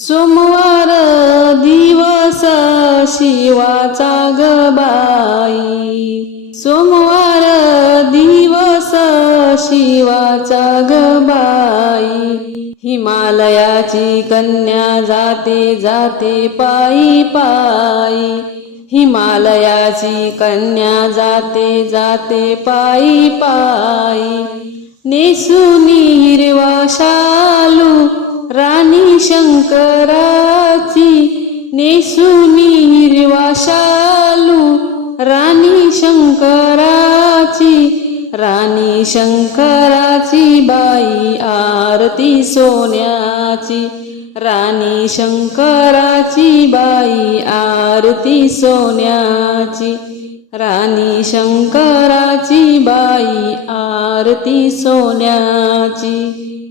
सोमवार दिवस शिवाचा गबाई सोमवार दिवस शिवाचा गबाई हिमालयाची कन्या जाते जाते पायी पायी. हिमालयाची कन्या जाते जाते पायी पायी. नेसुनी हिरवा शालू राणी शंकराची नेसुनी हिरवा शालू. राणी शंकराची राणी शंकराची बाई आरती सोन्याची. राणी शंकराची बाई आरती सोन्याची. राणी शंकराची बाई आरती सोन्याची.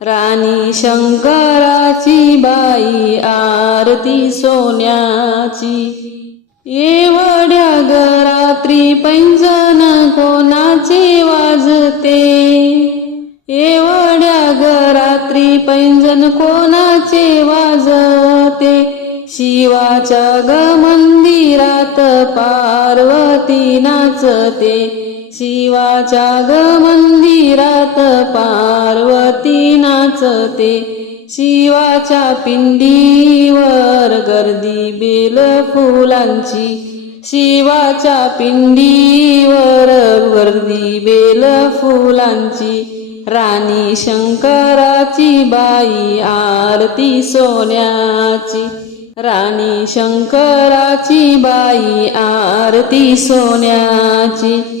राणी शंकराची बाई आरती सोन्याची. एवढ्या गरात्री पैंजन कोणाचे वाजते? एवढ्या गरात्री पैंजन कोणाचे वाजते? शिवाच्या ग मंदिरात पार्वती नाचते. शिवाच्या ग मंदिरात पार्वती नाचते शिवाच्या पिंडीवर गर्दी बेल फुलांची. शिवाच्या पिंडीवर गर्दी बेल फुलांची. राणी शंकराची बाई आरती सोन्याची. राणी शंकराची बाई आरती सोन्याची.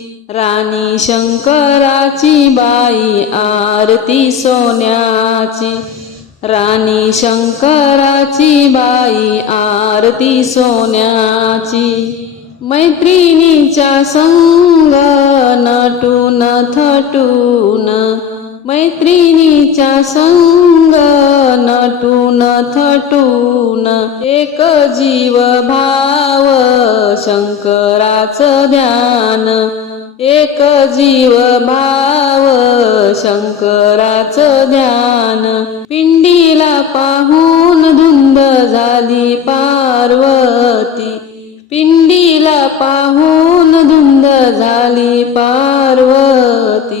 राणी शंकराची बाई आरती सोन्याची. राणी शंकराची बाई आरती सोन्याची. मैत्रिणीच्या संग नटून थटून मैत्रिणीच्या संग थटून एक जीव भाव शंकराचं ध्यान एक जीव भाव शंकराचं ध्यान पिंडीला पाहून धुंद झाली पार्वती. पिंडीला पाहून धुंद झाली पार्वती.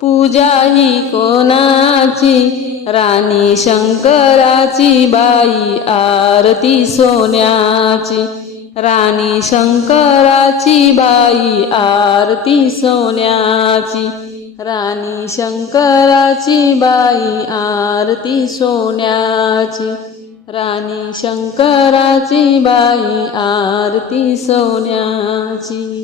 पूजा ही कोणाची? राणी शंकराची बाई आरती सोन्याची. राणी शंकराची बाई आरती सोन्याची. राणी शंकराची बाई आरती सोन्याची. राणी शंकराची बाई आरती सोन्याची.